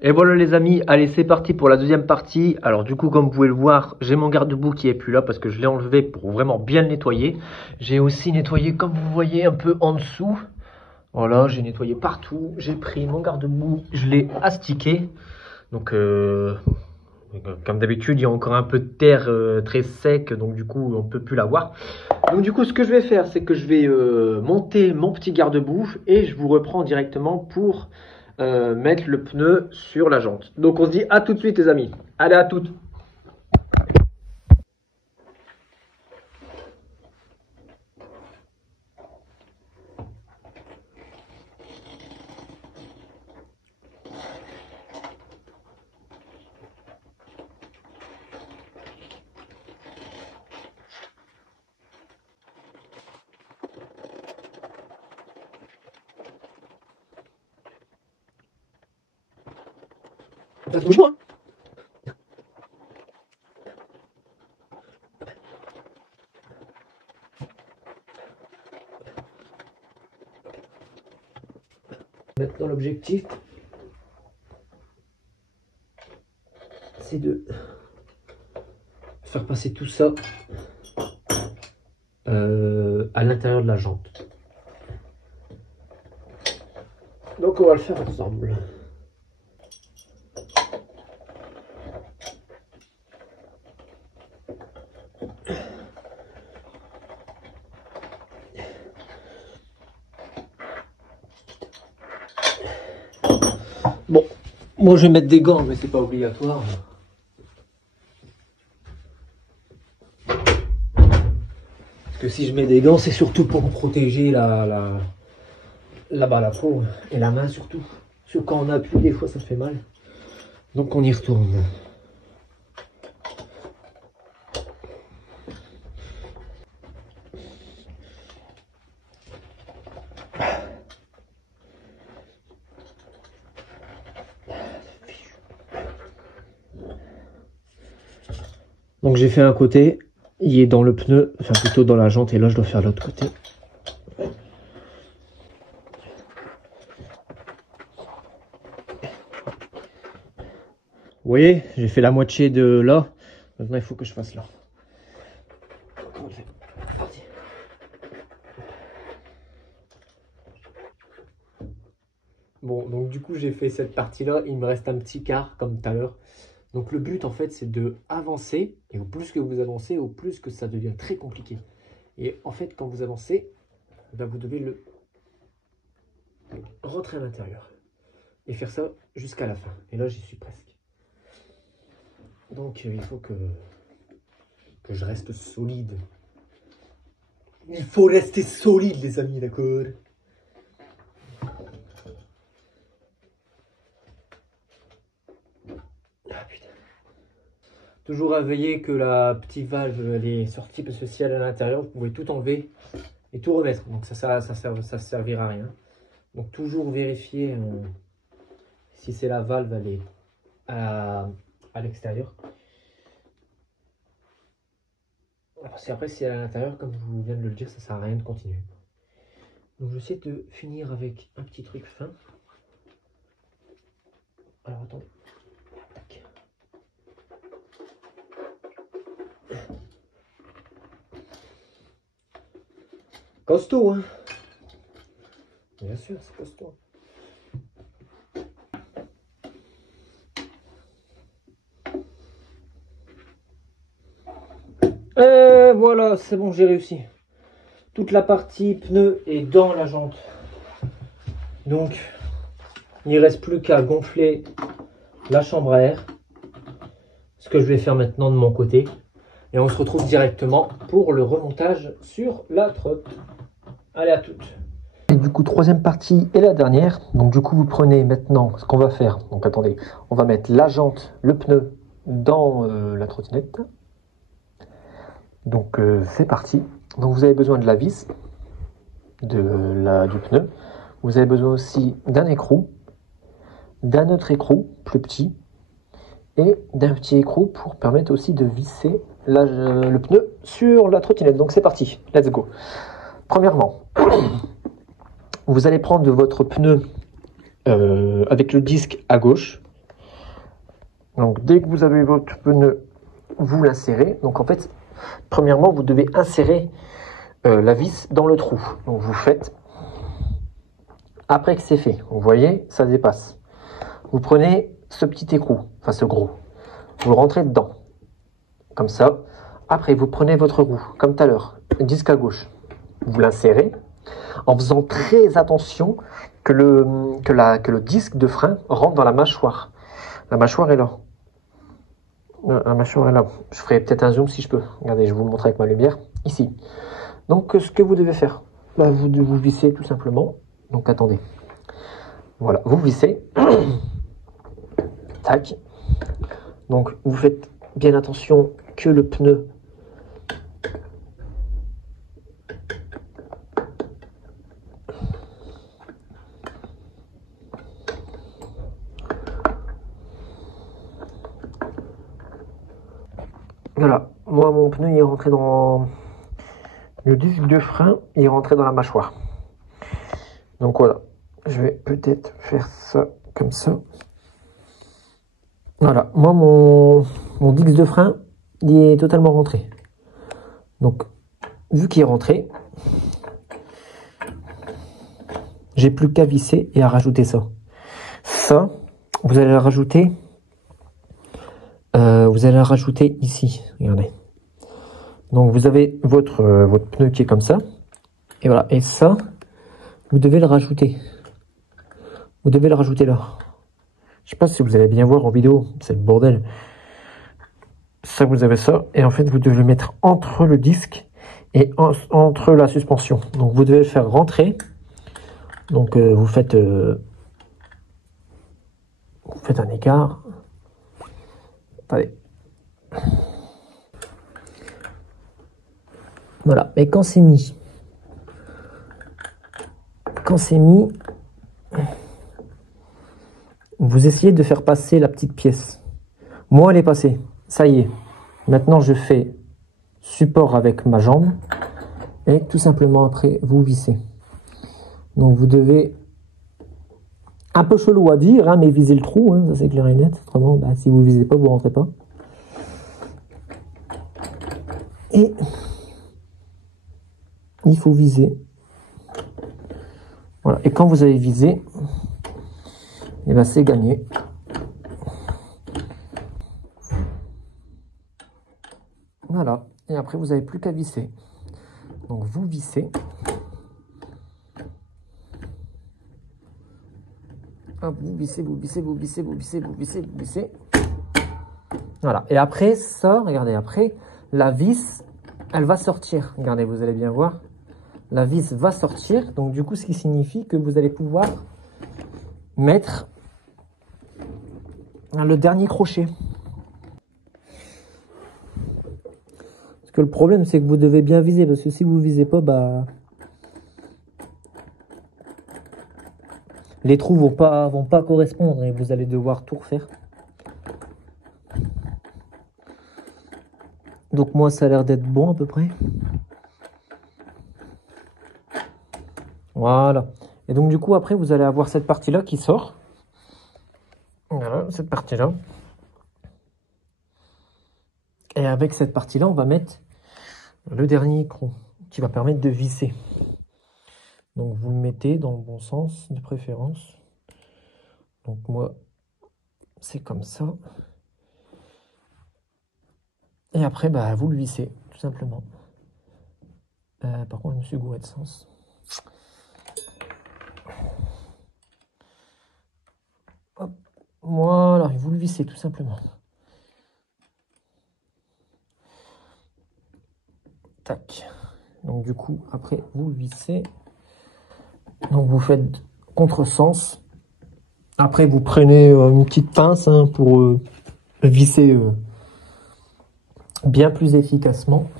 Et voilà les amis, allez c'est parti pour la deuxième partie. Alors du coup comme vous pouvez le voir, j'ai mon garde-boue qui est plus là parce que je l'ai enlevé pour vraiment bien le nettoyer. J'ai aussi nettoyé comme vous voyez un peu en dessous. Voilà, j'ai nettoyé partout. J'ai pris mon garde-boue, je l'ai astiqué. Donc comme d'habitude, il y a encore un peu de terre très sec, donc du coup on ne peut plus la voir. Donc du coup ce que je vais faire, c'est que je vais monter mon petit garde-boue et je vous reprends directement pour mettre le pneu sur la jante. Donc on se dit à tout de suite les amis. Allez à toutes. Bouge-moi. Maintenant l'objectif, c'est de faire passer tout ça à l'intérieur de la jante. Donc on va le faire ensemble. Bon, moi je vais mettre des gants, mais c'est pas obligatoire. Parce que si je mets des gants, c'est surtout pour protéger la peau et la main surtout. Parce que quand on appuie, des fois ça fait mal. Donc on y retourne. Donc j'ai fait un côté, il est dans le pneu, enfin plutôt dans la jante, et là je dois faire l'autre côté. Vous voyez, j'ai fait la moitié de là, maintenant il faut que je fasse là. Comment on fait ? Parti. Bon, donc du coup j'ai fait cette partie-là, il me reste un petit quart comme tout à l'heure. Donc le but en fait c'est de avancer, et au plus que vous avancez, au plus que ça devient très compliqué. Et en fait quand vous avancez, ben, vous devez le rentrer à l'intérieur. Et faire ça jusqu'à la fin. Et là j'y suis presque. Donc il faut que je reste solide. Il faut rester solide les amis, d'accord ? Toujours à veiller que la petite valve elle est sortie, parce que si elle est à l'intérieur, vous pouvez tout enlever et tout remettre. Donc ça servira à rien. Donc toujours vérifier si c'est la valve elle est à l'extérieur. Parce qu'après si elle est à l'intérieur, comme je vous viens de le dire, ça sert à rien de continuer. Donc je vais essayer de finir avec un petit truc fin. Alors attendez. Tac. Costaud, hein. Bien sûr, c'est costaud. Et voilà, c'est bon, j'ai réussi. Toute la partie pneu est dans la jante. Donc, il ne reste plus qu'à gonfler la chambre à air. Ce que je vais faire maintenant de mon côté. Et on se retrouve directement pour le remontage sur la trotte. Allez, à toutes. Et du coup, troisième partie et la dernière. Donc du coup, vous prenez maintenant ce qu'on va faire. Donc attendez, on va mettre la jante, le pneu dans la trottinette. Donc c'est parti. Donc vous avez besoin de la vis du pneu. Vous avez besoin aussi d'un écrou, d'un autre écrou plus petit et d'un petit écrou pour permettre aussi de visser le pneu sur la trottinette. Donc c'est parti, let's go. Premièrement, vous allez prendre votre pneu avec le disque à gauche Donc dès que vous avez votre pneu, vous l'insérez. Donc en fait, premièrement, vous devez insérer la vis dans le trou. Donc vous faites, après que c'est fait, vous voyez, ça dépasse. Vous prenez ce petit écrou, enfin ce gros, vous le rentrez dedans, comme ça. Après, vous prenez votre roue, comme tout à l'heure, disque à gauche. Vous l'insérez, en faisant très attention que le disque de frein rentre dans la mâchoire. La mâchoire est là. La mâchoire est là. Je ferai peut-être un zoom si je peux. Regardez, je vais vous le montrer avec ma lumière. Ici. Donc, ce que vous devez faire, là, vous vissez tout simplement. Donc, attendez. Voilà, vous vissez. Tac. Donc, vous faites bien attention que le pneu voilà, moi mon pneu il est rentré dans le disque de frein, il est rentré dans la mâchoire. Donc voilà, je vais peut-être faire ça comme ça. Voilà, moi mon disque de frein il est totalement rentré. Donc vu qu'il est rentré, j'ai plus qu'à visser et à rajouter ça. Ça, vous allez le rajouter. Vous allez la rajouter ici, regardez. Donc vous avez votre pneu qui est comme ça. Et voilà, et ça, vous devez le rajouter. Vous devez le rajouter là. Je sais pas si vous allez bien voir en vidéo, c'est le bordel. Ça, vous avez ça, et en fait vous devez le mettre entre le disque et entre la suspension. Donc vous devez le faire rentrer. Donc vous faites un écart. Allez. Voilà, et quand c'est mis, vous essayez de faire passer la petite pièce. Moi, elle est passée, ça y est. Maintenant, je fais support avec ma jambe et tout simplement après, vous vissez. Donc, vous devez, un peu chelou à dire, hein, mais viser le trou, hein, ça c'est clair et net. Autrement, bah, si vous visez pas, vous rentrez pas. Et il faut viser. Voilà. Et quand vous avez visé, et ben c'est gagné. Voilà. Et après, vous n'avez plus qu'à visser. Donc, vous vissez. Hop, vous vissez, vous vissez, vous vissez, vous vissez, vous vissez, vous vissez. Voilà. Et après, ça, regardez, après, la vis, elle va sortir. Regardez, vous allez bien voir. La vis va sortir. Donc, du coup, ce qui signifie que vous allez pouvoir mettre le dernier crochet. Parce que le problème, c'est que vous devez bien viser. Parce que si vous ne visez pas, bah, les trous vont pas correspondre et vous allez devoir tout refaire. Donc moi, ça a l'air d'être bon à peu près. Voilà. Et donc du coup, après, vous allez avoir cette partie-là qui sort. Voilà, cette partie-là. Et avec cette partie-là, on va mettre le dernier écrou qui va permettre de visser. Donc vous le mettez dans le bon sens de préférence. Donc moi, c'est comme ça. Et après, bah, vous le vissez, tout simplement. Par contre, je me suis gouré de sens. Hop. Voilà, et vous le vissez, tout simplement. Tac. Donc, du coup, après, vous le vissez. Donc, vous faites contresens. Après, vous prenez une petite pince hein, pour visser bien plus efficacement.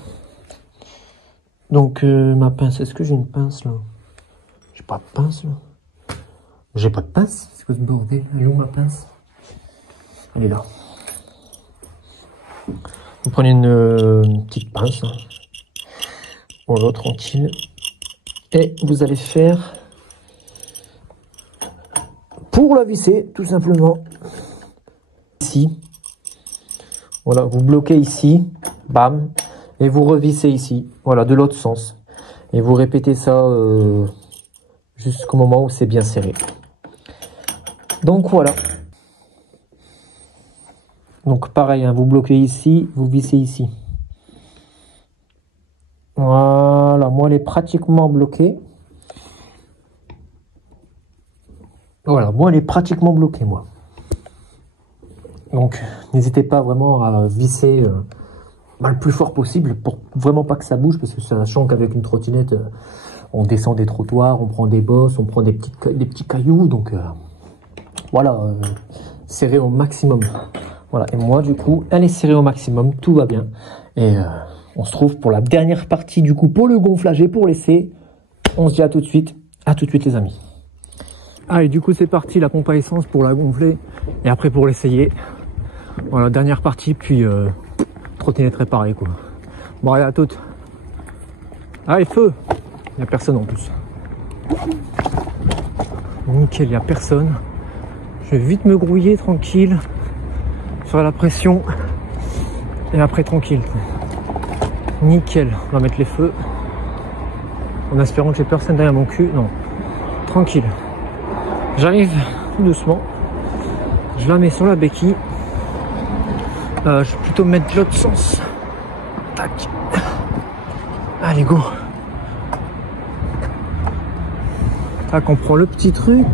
Donc ma pince, est-ce que j'ai une pince là? J'ai pas de pince là. J'ai pas de pince, c'est quoi ce bordel? Elle est où ma pince? Elle est là. Vous prenez une petite pince. Hein. Voilà, tranquille. Et vous allez faire pour la visser, tout simplement. Ici, Voilà, vous bloquez ici, bam, et vous revissez ici, voilà, de l'autre sens. Et vous répétez ça jusqu'au moment où c'est bien serré. Donc voilà. Donc pareil, hein, vous bloquez ici, vous vissez ici. Voilà, moi elle est pratiquement bloquée. Voilà, moi elle est pratiquement bloquée, moi. Donc n'hésitez pas vraiment à visser le plus fort possible pour vraiment pas que ça bouge, parce que sachant qu'avec une trottinette, on descend des trottoirs, on prend des bosses, on prend des petits cailloux, donc voilà, serré au maximum. Voilà, et moi du coup, elle est serrée au maximum, tout va bien. Et on se trouve pour la dernière partie du coup, pour le gonflage et pour l'essai. On se dit à tout de suite les amis. Allez, du coup c'est parti, la pompe à essence pour la gonfler et après pour l'essayer. Voilà, dernière partie, puis trottinette réparée quoi. Bon allez, à toutes. Allez, feu. Il n'y a personne en plus. Nickel, il n'y a personne. Je vais vite me grouiller tranquille. Sur la pression. Et après tranquille. Nickel, on va mettre les feux. En espérant que j'ai personne derrière mon cul. Non, tranquille. J'arrive tout doucement. Je la mets sur la béquille. Je vais plutôt mettre de l'autre sens. Tac. Allez, go. Tac, on prend le petit truc.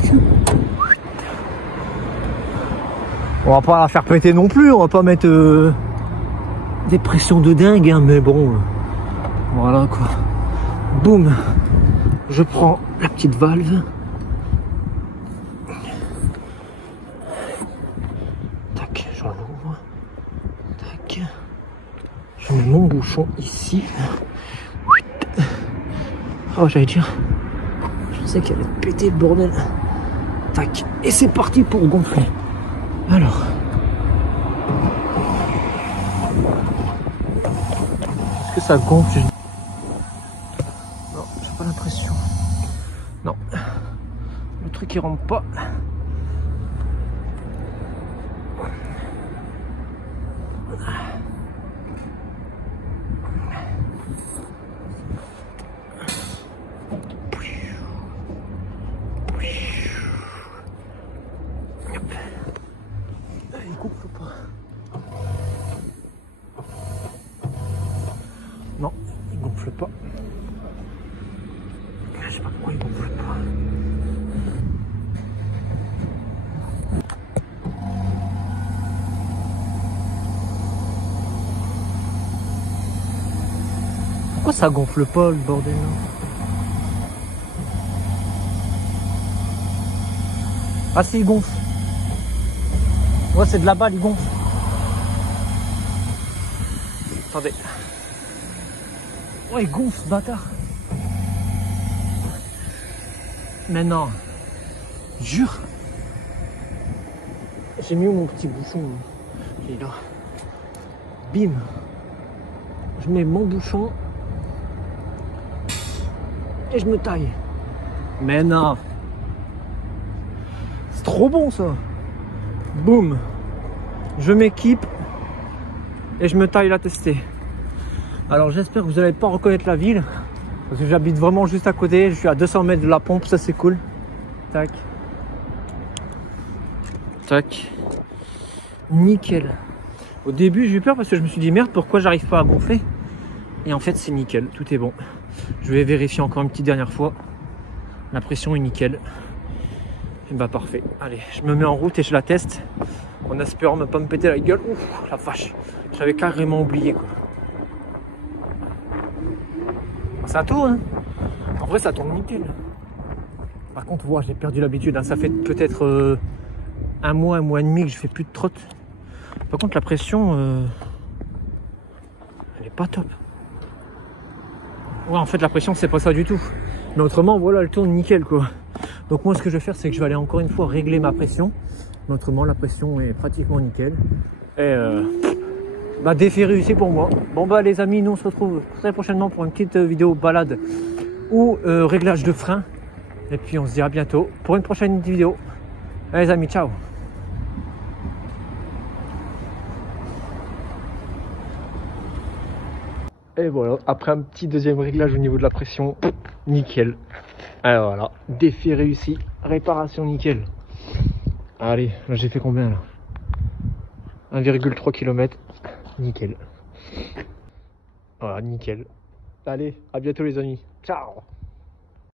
On va pas la faire péter non plus. On va pas mettre des pressions de dingue, hein, mais bon. Voilà quoi. Boum. Je prends la petite valve. Tac, j'en ouvre. Tac. Je mets mon bouchon ici. Oh, j'allais dire. Je sais qu'elle allait péter le bordel. Tac. Et c'est parti pour gonfler. Alors. Est-ce que ça gonfle? Non, j'ai pas l'impression. Non. Le truc il rentre pas. Il gonfle pas. Non, il gonfle pas. Je sais pas pourquoi il gonfle pas. Pourquoi ça gonfle pas le bordel là? Ah si, il gonfle. Ouais, c'est de la balle, il gonfle. Attendez. Ouais, il gonfle, ce bâtard. Mais non. Jure. J'ai mis où mon petit bouchon? Il est là. Bim. Je mets mon bouchon. Et je me taille. Mais non. C'est trop bon ça. Boum. Je m'équipe. Et je me taille la tester. Alors j'espère que vous n'allez pas reconnaître la ville. Parce que j'habite vraiment juste à côté. Je suis à 200 mètres de la pompe. Ça c'est cool. Tac. Tac. Nickel. Au début j'ai eu peur parce que je me suis dit merde, pourquoi j'arrive pas à gonfler? Et en fait c'est nickel. Tout est bon. Je vais vérifier encore une petite dernière fois. La pression est nickel. Et bah parfait. Allez, je me mets en route et je la teste. En espérant ne pas me péter la gueule. Ouf, la vache. J'avais carrément oublié quoi. Ça tourne. En vrai ça tourne nickel. Par contre, voilà, j'ai perdu l'habitude. Hein. Ça fait peut-être un mois et demi que je fais plus de trotte. Par contre, la pression, elle est pas top. Ouais, en fait, la pression, c'est pas ça du tout. Mais autrement, voilà, elle tourne nickel, quoi. Donc moi, ce que je vais faire, c'est que je vais aller encore une fois régler ma pression. Mais autrement, la pression est pratiquement nickel. Et bah, défi réussi pour moi. Bon bah les amis, nous on se retrouve très prochainement pour une petite vidéo balade ou réglage de frein. Et puis on se dit à bientôt pour une prochaine vidéo. Allez les amis, ciao. Et voilà, après un petit deuxième réglage au niveau de la pression, nickel. Alors voilà, défi réussi, réparation nickel. Allez, là j'ai fait combien là? 1,3 km, nickel. Voilà, nickel. Allez, à bientôt les amis. Ciao.